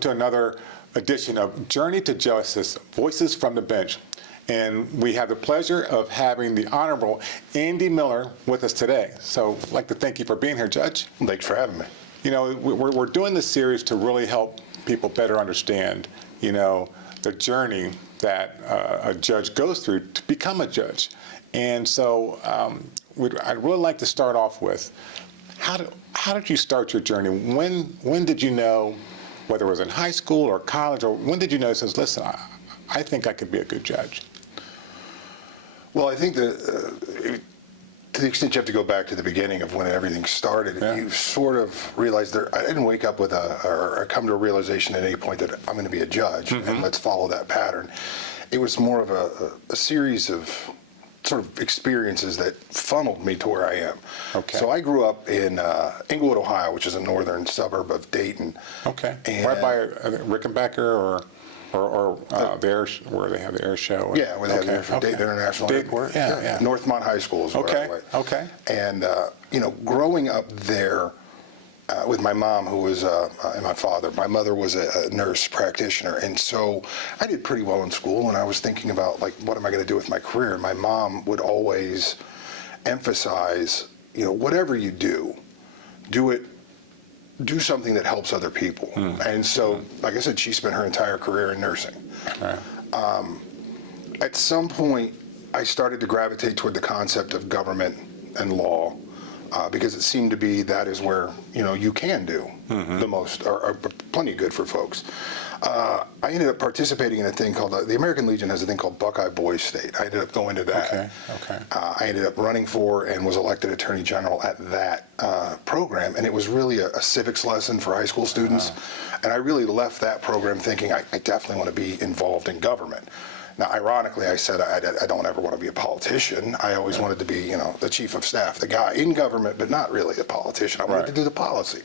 to another edition of Journey to Justice, Voices from the Bench. And we have the pleasure of having the Honorable Andy Miller with us today. So I'd like to thank you for being here, Judge. Thanks for having me. You know, we're doing this series to really help people better understand, you know, the journey that a judge goes through to become a judge. And so I'd really like to start off with, how did you start your journey? When did you know, whether it was in high school or college, or when did you know, says, listen, I think I could be a good judge? Well, I think that to the extent you have to go back to the beginning of when everything started, you sort of realize I didn't wake up with or come to a realization at any point that I'm going to be a judge and let's follow that pattern. It was more of a series of sort of experiences that funneled me to where I am. Okay. So I grew up in Englewood, Ohio, which is a northern suburb of Dayton. Okay. And right by Rickenbacker or there where they have the air show. Yeah, where they have the air show, Dayton International Airport. Yeah. Northmont High School is where I went. Okay. And you know, growing up there with my mom, who was and my father, my mother was a nurse practitioner, and so I did pretty well in school. And I was thinking about, like, what am I going to do with my career? And my mom would always emphasize, you know, whatever you do, do something that helps other people. And so, like I said, she spent her entire career in nursing. At some point, I started to gravitate toward the concept of government and law, because it seemed to be that is where, you know, you can do the most, or plenty good for folks. I ended up participating in a thing called, the American Legion has a thing called Buckeye Boys State. I ended up going to that. I ended up running for and was elected Attorney General at that program, and it was really a civics lesson for high school students. And I really left that program thinking I definitely want to be involved in government. Now, ironically, I said I don't ever want to be a politician. I always wanted to be, you know, the chief of staff, the guy in government, but not really a politician. I wanted to do the policy.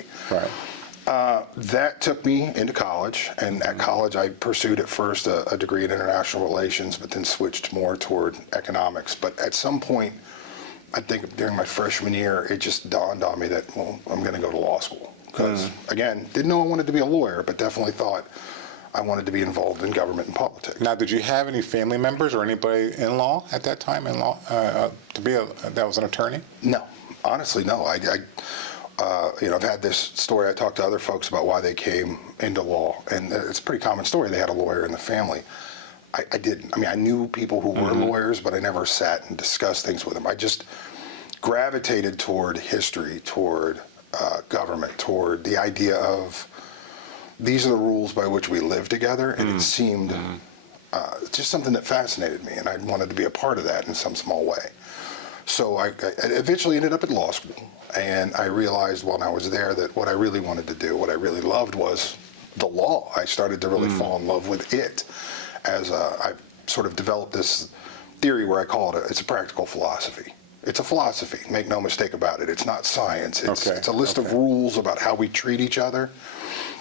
That took me into college, and at college I pursued at first a degree in international relations, but then switched more toward economics. But at some point, I think during my freshman year, it just dawned on me that, well, I'm going to go to law school. Because, again, didn't know I wanted to be a lawyer, but definitely thought I wanted to be involved in government and politics. Now, did you have any family members or anybody in law at that time in law to be that was an attorney? No, honestly, no. You know, I've had this story. I talked to other folks about why they came into law, and it's a pretty common story. They had a lawyer in the family. I didn't. I mean, I knew people who were lawyers, but I never sat and discussed things with them. I just gravitated toward history, toward government, toward the idea of these are the rules by which we live together, and it seemed just something that fascinated me, and I wanted to be a part of that in some small way. So I eventually ended up at law school, and I realized when I was there that what I really wanted to do, what I really loved, was the law. I started to really fall in love with it, as I sort of developed this theory where I call it it's a practical philosophy. It's a philosophy, make no mistake about it. It's not science. It's a list of rules about how we treat each other.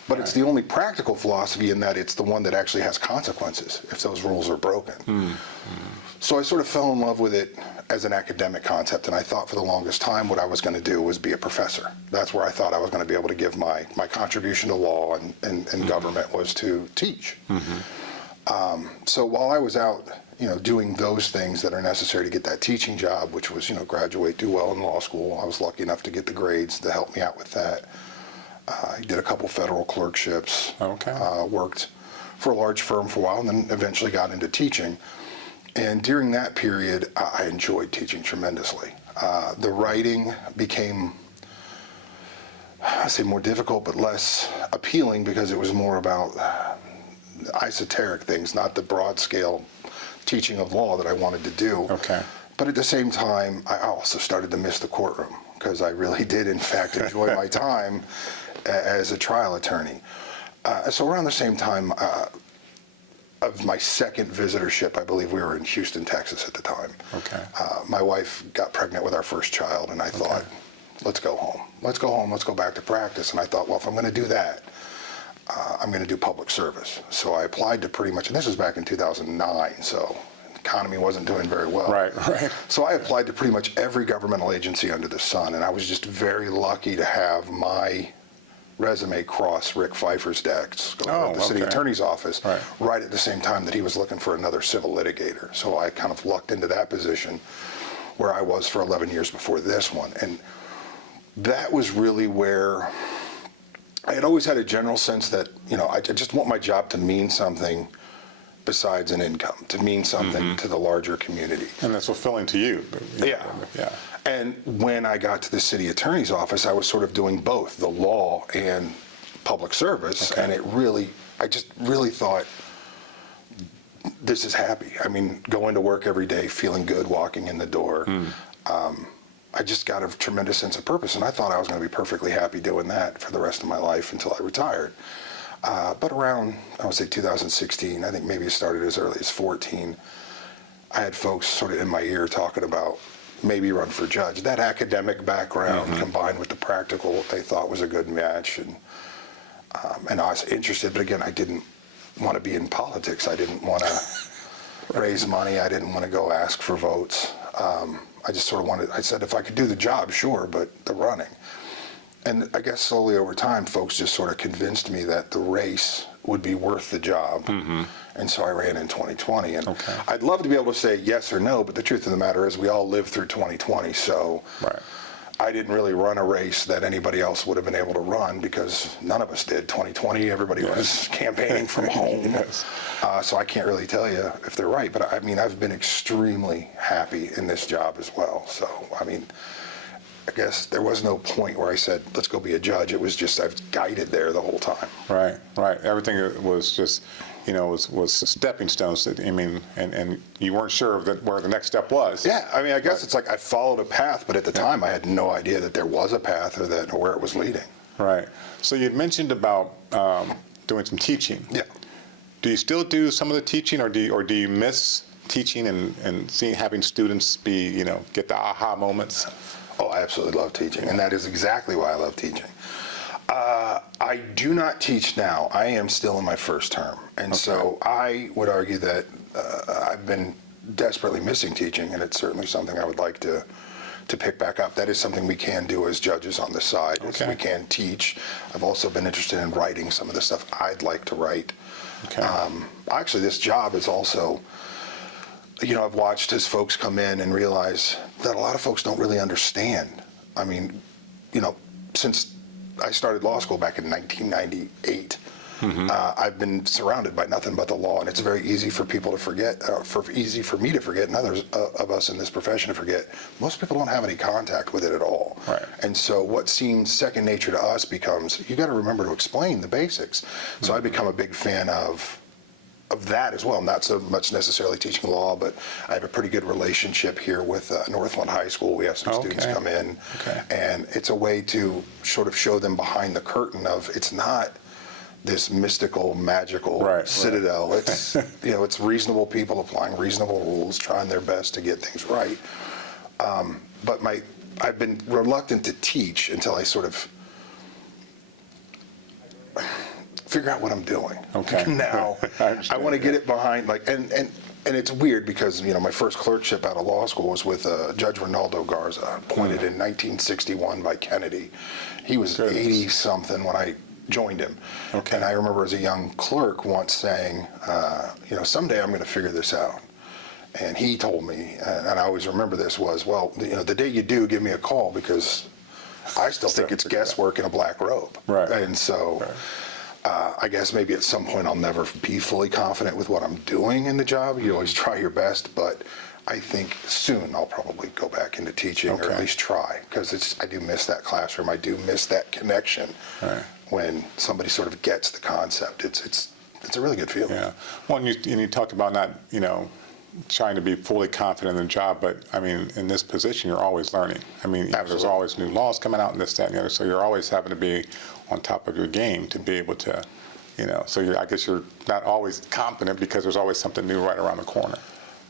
But it's the only practical philosophy in that it's the one that actually has consequences if those rules are broken. So I sort of fell in love with it as an academic concept, and I thought for the longest time what I was going to do was be a professor. That's where I thought I was going to be able to give my contribution to law and government was to teach. So while I was out, you know, doing those things that are necessary to get that teaching job, which was, you know, graduate, do well in law school, I was lucky enough to get the grades to help me out with that. I did a couple federal clerkships, worked for a large firm for a while, and then eventually got into teaching. And during that period, I enjoyed teaching tremendously. The writing became, I say more difficult, but less appealing because it was more about esoteric things, not the broad scale teaching of law that I wanted to do. But at the same time, I also started to miss the courtroom because I really did, in fact, enjoy my time as a trial attorney. So around the same time of my second visitorship, I believe we were in Houston, Texas at the time. My wife got pregnant with our first child, and I thought, let's go home. Let's go home. Let's go back to practice. And I thought, well, if I'm going to do that, I'm going to do public service. So I applied to pretty much, and this was back in 2009, so the economy wasn't doing very well. So I applied to pretty much every governmental agency under the sun, and I was just very lucky to have my resume cross Rick Pfeiffer's desk over at the city okay. attorney's office, Right. right at the same time that he was looking for another civil litigator. So I kind of lucked into that position where I was for 11 years before this one. And that was really where I had always had a general sense that, I just want my job to mean something besides an income, to mean something to the larger community. And that's fulfilling to you. Yeah. Yeah. And when I got to the city attorney's office, I was sort of doing both, the law and public service. Okay. And I just really thought, this is happy. I mean, going to work every day, feeling good, walking in the door. I just got a tremendous sense of purpose, and I thought I was going to be perfectly happy doing that for the rest of my life until I retired. But around, I would say 2016, I think maybe it started as early as 14, I had folks sort of in my ear talking about maybe run for judge. That academic background combined with the practical, they thought was a good match. And I was interested, but again, I didn't want to be in politics. I didn't want to raise money. I didn't want to go ask for votes. I just sort of I said, if I could do the job, sure, but the running. And I guess slowly over time, folks just sort of convinced me that the race would be worth the job. And so I ran in 2020. And Okay. I'd love to be able to say yes or no, but the truth of the matter is we all lived through 2020. So Right. I didn't really run a race that anybody else would have been able to run because none of us did. 2020, everybody was campaigning from home. Yes. So I can't really tell you if they're right. But I mean, I've been extremely happy in this job as well. So, I mean, I guess there was no point where I said, let's go be a judge. It was just I've guided there the whole time. Right, right. Everything was just, was stepping stones. I mean, and you weren't sure of where the next step was. Yeah, I mean, I guess it's like I followed a path, but at the time I had no idea that there was a path or where it was leading. Right. So you'd mentioned about doing some teaching. Yeah. Do you still do some of the teaching, or do you miss teaching and having students be, get the aha moments? Oh, I absolutely love teaching, and that is exactly why I love teaching. I do not teach now. I am still in my first term, and so I would argue that I've been desperately missing teaching, and it's certainly something I would like to pick back up. That is something we can do as judges on the side. Is Okay. we can teach. I've also been interested in writing some of the stuff I'd like to write. Okay. Actually, this job is also, I've watched as folks come in and realize that a lot of folks don't really understand. I mean, since I started law school back in 1998, I've been surrounded by nothing but the law, and it's very easy for people to forget, easy for me to forget, and others of us in this profession to forget. Most people don't have any contact with it at all. Right. And so what seems second nature to us becomes, you got to remember to explain the basics. So I become a big fan of that as well, not so much necessarily teaching law, but I have a pretty good relationship here with Northland High School. We have some students come in, and it's a way to sort of show them behind the curtain of it's not this mystical, magical citadel. It's it's reasonable people applying reasonable rules, trying their best to get things right. But I've been reluctant to teach until I sort of figure out what I'm doing. Okay. Now I want to get it behind, and it's weird because my first clerkship out of law school was with Judge Ronaldo Garza, appointed in 1961 by Kennedy. He was 80 something when I joined him. Okay. And I remember as a young clerk once saying, someday I'm going to figure this out. And he told me, and I always remember this, was, well, the day you do, give me a call, because I still think it's guesswork in a black robe. Right. And so I guess maybe at some point I'll never be fully confident with what I'm doing in the job. You always try your best, but I think soon I'll probably go back into teaching, or at least try, because I do miss that classroom. I do miss that connection when somebody sort of gets the concept. It's a really good feeling. Yeah. Well, and you talked about not, trying to be fully confident in the job, but I mean, in this position, you're always learning. I mean, there's always new laws coming out and this, that, and the other, so you're always having to be on top of your game to be able to, so I guess you're not always confident because there's always something new right around the corner.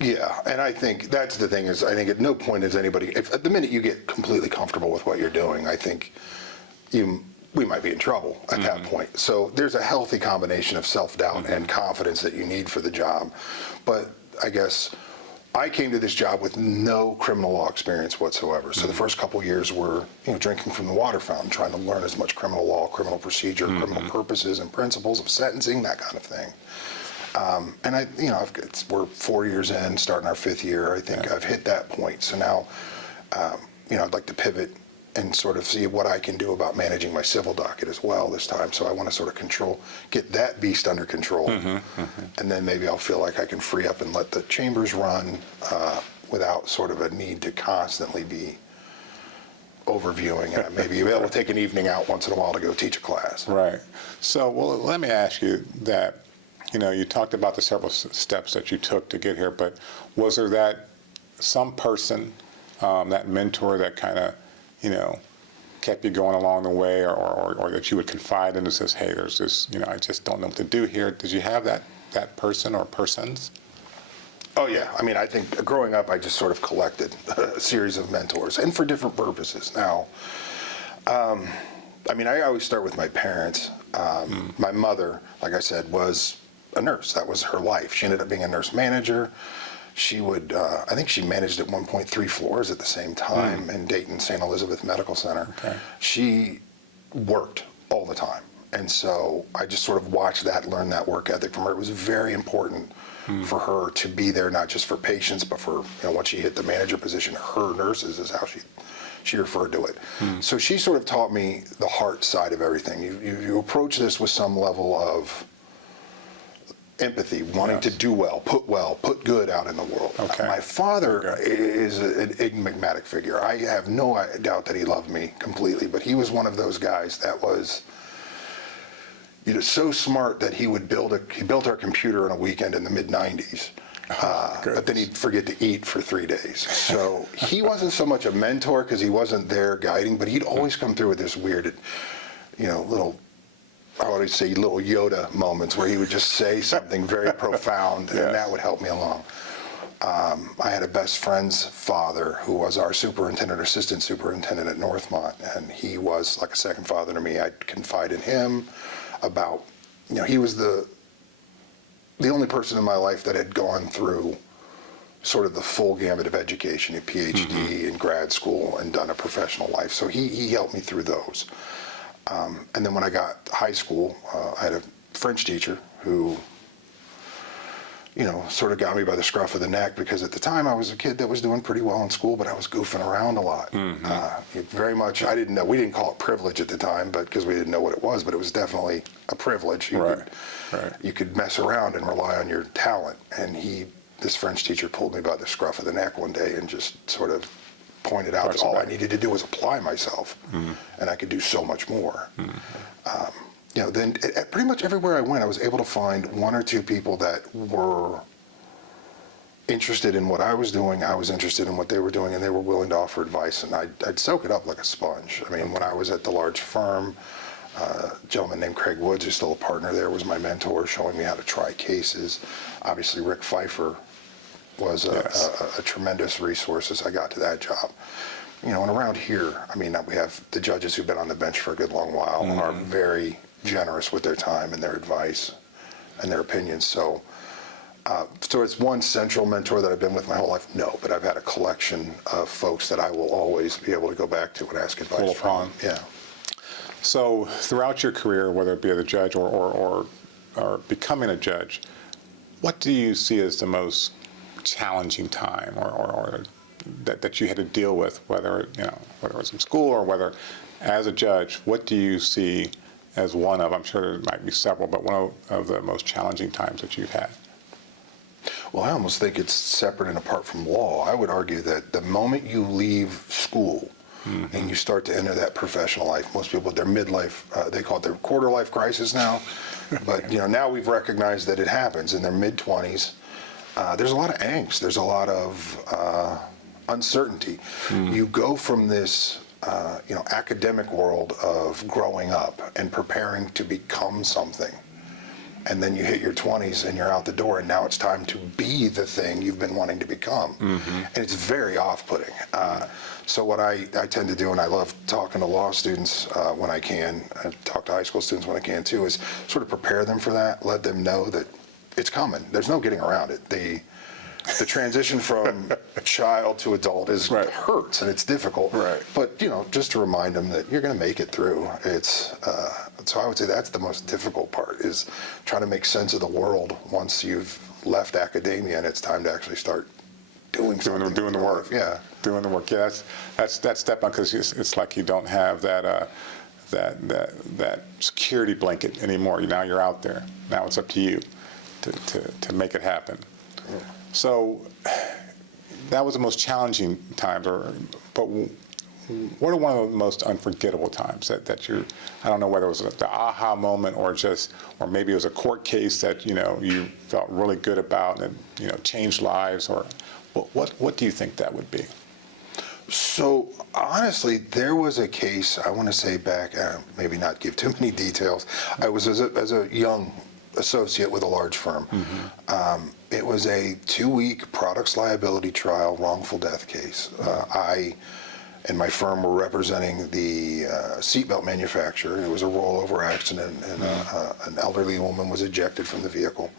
Yeah, and I think that's the thing, is I think at no point is anybody, at the minute you get completely comfortable with what you're doing, I think we might be in trouble at that point. So there's a healthy combination of self-doubt and confidence that you need for the job. But I guess I came to this job with no criminal law experience whatsoever. So the first couple of years were, drinking from the water fountain, trying to learn as much criminal law, criminal procedure, criminal purposes and principles of sentencing, that kind of thing. And we're 4 years in, starting our 5th year. I think I've hit that point. So now, I'd like to pivot and sort of see what I can do about managing my civil docket as well this time. So I want to sort of get that beast under control. And then maybe I'll feel like I can free up and let the chambers run without sort of a need to constantly be overviewing. And maybe be able to take an evening out once in a while to go teach a class. Right. So, well, let me ask you that, you talked about the several steps that you took to get here, but was there some person, that mentor that kind of, kept you going along the way, or that you would confide in and says, hey, there's this, I just don't know what to do here. Did you have that person or persons? Oh, yeah. I mean, I think growing up, I just sort of collected a series of mentors, and for different purposes. Now, I always start with my parents. My mother, like I said, was a nurse. That was her life. She ended up being a nurse manager. She would, I think she managed at one point 3 floors at the same time in Dayton, St. Elizabeth Medical Center. Okay. She worked all the time. And so I just sort of watched that, learned that work ethic from her. It was very important for her to be there, not just for patients, but for, once she hit the manager position, her nurses is how she referred to it. So she sort of taught me the heart side of everything. You approach this with some level of empathy, wanting to do well, put good out in the world. Okay. My father is an enigmatic figure. I have no doubt that he loved me completely, but he was one of those guys that was, so smart that he built our computer on a weekend in the mid-90s. But then he'd forget to eat for 3 days. So he wasn't so much a mentor because he wasn't there guiding, but he'd always come through with this weird, little Yoda moments where he would just say something very profound, and that would help me along. I had a best friend's father who was our assistant superintendent at Northmont, and he was like a second father to me. I'd confide in him about, he was the only person in my life that had gone through sort of the full gamut of education, a PhD in grad school, and done a professional life. So he helped me through those. And then when I got to high school, I had a French teacher who, sort of got me by the scruff of the neck, because at the time I was a kid that was doing pretty well in school, but I was goofing around a lot. Very much, I didn't know, we didn't call it privilege at the time, but because we didn't know what it was, but it was definitely a privilege. You could mess around and rely on your talent. And this French teacher pulled me by the scruff of the neck one day and just sort of pointed out that all I needed to do was apply myself, and I could do so much more. Then pretty much everywhere I went, I was able to find 1 or 2 people that were interested in what I was doing. I was interested in what they were doing, and they were willing to offer advice, and I'd soak it up like a sponge. I mean, when I was at the large firm, a gentleman named Craig Woods, who's still a partner there, was my mentor, showing me how to try cases. Obviously, Rick Pfeiffer was a tremendous resource as I got to that job. And around here, we have the judges who've been on the bench for a good long while and are very generous with their time and their advice and their opinions. So it's one central mentor that I've been with my whole life? No, but I've had a collection of folks that I will always be able to go back to and ask advice from. Yeah. So throughout your career, whether it be as a judge or becoming a judge, what do you see as the most challenging time or that you had to deal with, whether it was in school or whether as a judge? What do you see as one of, I'm sure there might be several, but one of the most challenging times that you've had? Well, I almost think it's separate and apart from law. I would argue that the moment you leave school and you start to enter that professional life, most people, their midlife, they call it their quarter life crisis now, but now we've recognized that it happens in their mid-20s. There's a lot of angst. There's a lot of uncertainty. You go from this academic world of growing up and preparing to become something, and then you hit your 20s and you're out the door, and now it's time to be the thing you've been wanting to become. And it's very off-putting. So what I tend to do, and I love talking to law students when I can, I talk to high school students when I can too, is sort of prepare them for that, let them know that it's coming. There's no getting around it. the transition from child to adult Right. hurts and it's difficult. Right. But just to remind them that you're going to make it through. So I would say that's the most difficult part, is trying to make sense of the world once you've left academia and it's time to actually start doing something. Doing the work. Yeah. Doing the work. Yeah, that's step one, because it's like you don't have that security blanket anymore. Now you're out there. Now it's up to you to make it happen. Yeah. So that was the most challenging times, but what are one of the most unforgettable times that you, I don't know whether it was the aha moment or maybe it was a court case that you felt really good about and changed lives, or what do you think that would be? So honestly, there was a case, I want to say back, maybe not give too many details. I was as a young associate with a large firm. It was a 2-week products liability trial, wrongful death case. I and my firm were representing the seatbelt manufacturer. It was a rollover accident, and an elderly woman was ejected from the vehicle.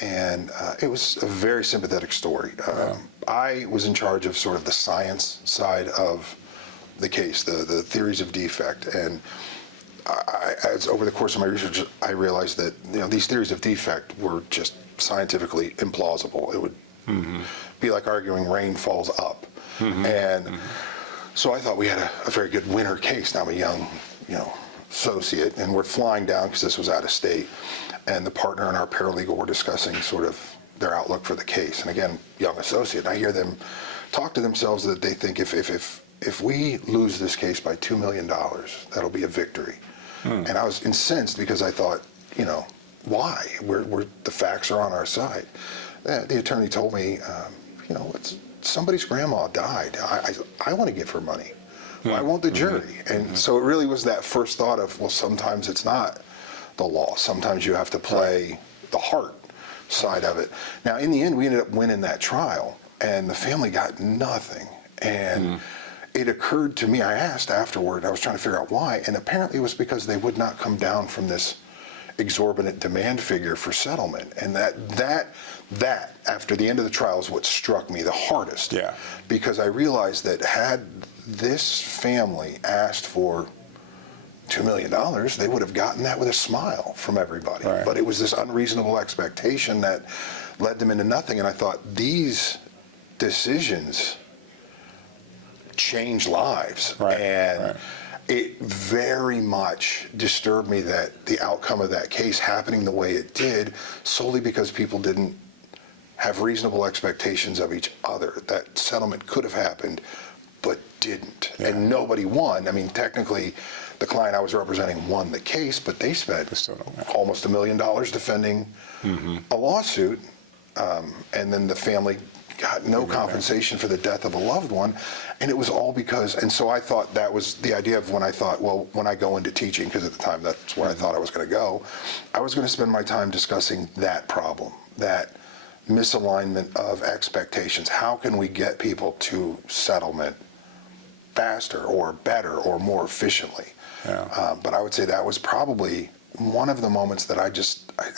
And it was a very sympathetic story. I was in charge of sort of the science side of the case, the theories of defect. And as over the course of my research, I realized that these theories of defect were just scientifically implausible. It would be like arguing rain falls up. So I thought we had a very good winner case. Now I'm a young, associate, and we're flying down because this was out of state. And the partner and our paralegal were discussing sort of their outlook for the case. And again, young associate, I hear them talk to themselves that they think if we lose this case by $2 million, that'll be a victory. And I was incensed because I thought, why? The facts are on our side. The attorney told me, somebody's grandma died. I want to give her money. Why won't the jury? And so it really was that first thought of, well, sometimes it's not the law. Sometimes you have to play the heart side of it. Now, in the end, we ended up winning that trial, and the family got nothing. And it occurred to me, I asked afterward, I was trying to figure out why, and apparently it was because they would not come down from this exorbitant demand figure for settlement. And that after the end of the trial is what struck me the hardest. Yeah. Because I realized that had this family asked for $2 million, they would have gotten that with a smile from everybody. Right. But it was this unreasonable expectation that led them into nothing. And I thought, these decisions change lives. Right. And it very much disturbed me that the outcome of that case happening the way it did, solely because people didn't have reasonable expectations of each other. That settlement could have happened, but didn't. Yeah. And nobody won. I mean, technically, the client I was representing won the case, but they spent almost $1 million defending a lawsuit, and then the family got no compensation for the death of a loved one, and it was all because, and so I thought that was the idea of when I thought, well, when I go into teaching, because at the time that's where I thought I was going to go, I was going to spend my time discussing that problem, that misalignment of expectations. How can we get people to settlement faster or better or more efficiently? Yeah. But I would say that was probably one of the moments that I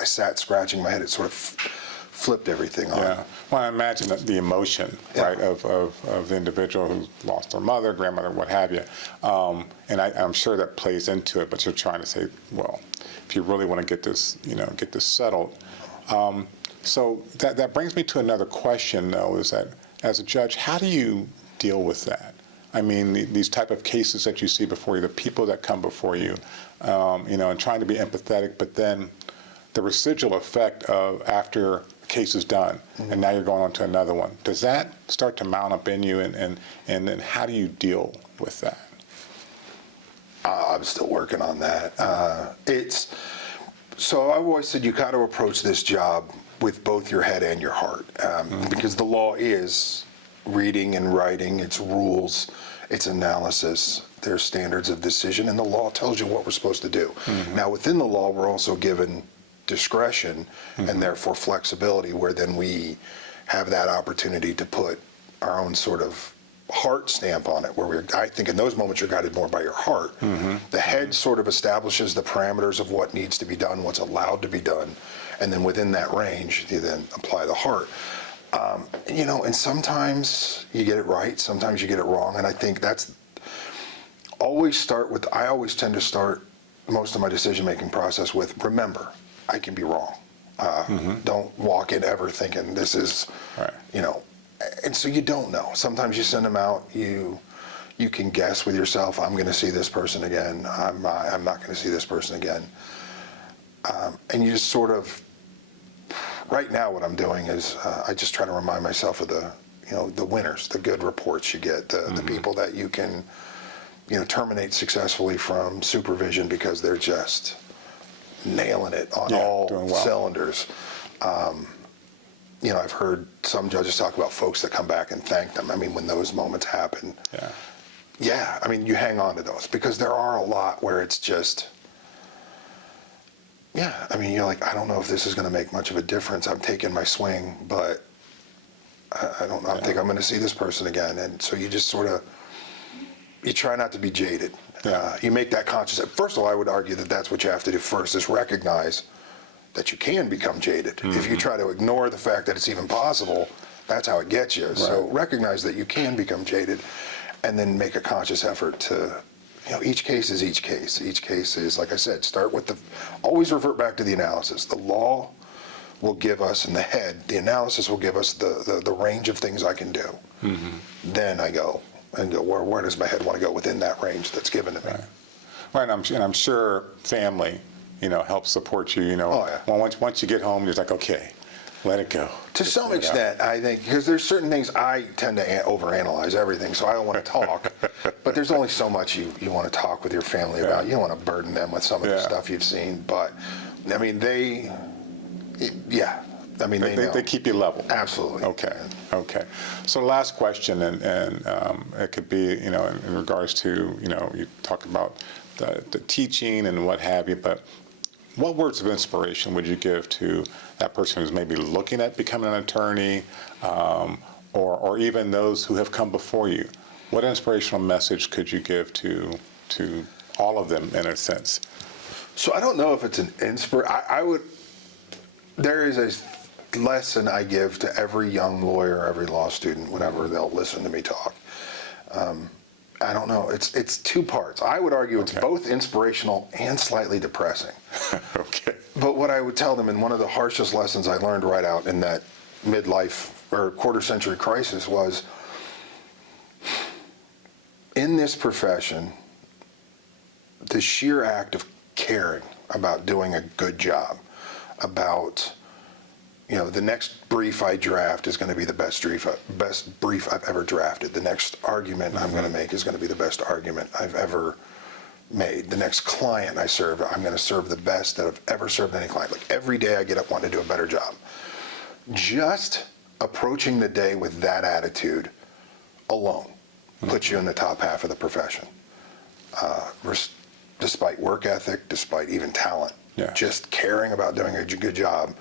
sat scratching my head. It sort of flipped everything on. Yeah. Well, I imagine that the emotion, right, of the individual who lost their mother, grandmother, what have you. And I'm sure that plays into it, but you're trying to say, well, if you really want to get this settled. So that brings me to another question, though, is that as a judge, how do you deal with that? I mean, these type of cases that you see before you, the people that come before you, and trying to be empathetic, but then the residual effect of after a case is done, and now you're going on to another one. Does that start to mount up in you, and then how do you deal with that? I'm still working on that. So I've always said you got to approach this job with both your head and your heart, because the law is reading and writing, its rules, its analysis, their standards of decision, and the law tells you what we're supposed to do. Now, within the law, we're also given discretion and therefore flexibility, where then we have that opportunity to put our own sort of heart stamp on it, where I think in those moments you're guided more by your heart. The head sort of establishes the parameters of what needs to be done, what's allowed to be done, and then within that range you then apply the heart. And sometimes you get it right, sometimes you get it wrong, and I think that's I always tend to start most of my decision-making process with, remember, I can be wrong. Don't walk in ever thinking this is, Right. And so you don't know. Sometimes you send them out, you can guess with yourself, I'm going to see this person again, I'm not going to see this person again. And you just sort of, right now what I'm doing is I just try to remind myself of the winners, the good reports you get, the people that you can, terminate successfully from supervision because they're just nailing it on all doing well. cylinders. I've heard some judges talk about folks that come back and thank them. I mean, when those moments happen, you hang on to those, because there are a lot where it's just, you're like, I don't know if this is going to make much of a difference. I'm taking my swing, but I don't think I'm going to see this person again. And so you just sort of, you try not to be jaded. You make that conscious. First of all, I would argue that that's what you have to do first, is recognize that you can become jaded. If you try to ignore the fact that it's even possible, that's how it gets you. Right. So recognize that you can become jaded, and then make a conscious effort to, each case is each case. Each case is, like I said, always revert back to the analysis. The law will give us, in the head, the analysis will give us the range of things I can do. Then I go, where does my head want to go within that range that's given to me? Right, and I'm sure family, helps support you, Once you get home, you're like, okay, let it go. To some extent, I think, because there's certain things I tend to overanalyze everything, so I don't want to talk. But there's only so much you want to talk with your family about. You don't want to burden them with some of the stuff you've seen. But, I mean, they know. They keep you level. Absolutely. Okay. So the last question, and it could be, in regards to, you talk about the teaching and what have you, but what words of inspiration would you give to that person who's maybe looking at becoming an attorney, or even those who have come before you? What inspirational message could you give to all of them, in a sense? So I don't know if it's an there is a lesson I give to every young lawyer, every law student, whenever they'll listen to me talk. I don't know. It's two parts. I would argue it's both inspirational and slightly depressing. Okay. But what I would tell them, and one of the harshest lessons I learned right out in that midlife or quarter-century crisis, was, in this profession, the sheer act of caring about doing a good job, about, the next brief I draft is going to be the best brief I've ever drafted. The next argument I'm going to make is going to be the best argument I've ever made. The next client I serve, I'm going to serve the best that I've ever served any client. Like, every day I get up wanting to do a better job. Just approaching the day with that attitude alone puts you in the top half of the profession. Despite work ethic, despite even talent. Just caring about doing a good job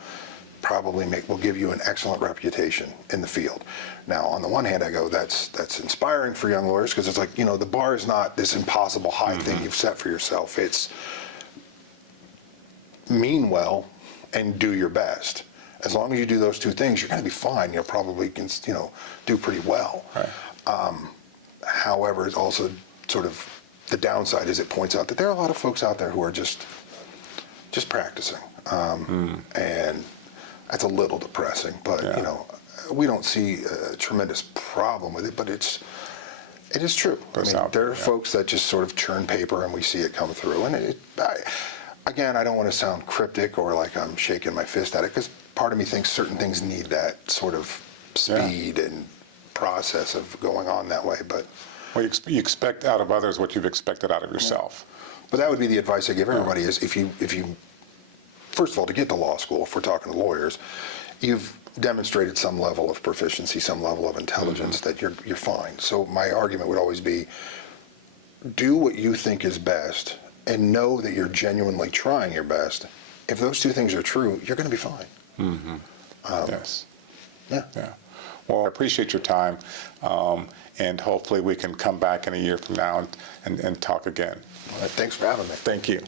probably will give you an excellent reputation in the field. Now, on the one hand, I go, that's inspiring for young lawyers, because it's like, the bar is not this impossible high thing you've set for yourself. It's mean well and do your best. As long as you do those two things, you're going to be fine. You'll probably do pretty well. Right. However, it's also sort of the downside is it points out that there are a lot of folks out there who are just practicing, and that's a little depressing. But we don't see a tremendous problem with it. But it is true. There are folks that just sort of churn paper, and we see it come through. And again, I don't want to sound cryptic or like I'm shaking my fist at it, because part of me thinks certain things need that sort of speed and process of going on that way. But you expect out of others what you've expected out of yourself. But that would be the advice I give everybody: is if you first of all, to get to law school, if we're talking to lawyers, you've demonstrated some level of proficiency, some level of intelligence, that you're fine. So my argument would always be, do what you think is best, and know that you're genuinely trying your best. If those two things are true, you're going to be fine. Yes. Yeah. Well, I appreciate your time, and hopefully we can come back in a year from now and talk again. All right, thanks for having me. Thank you.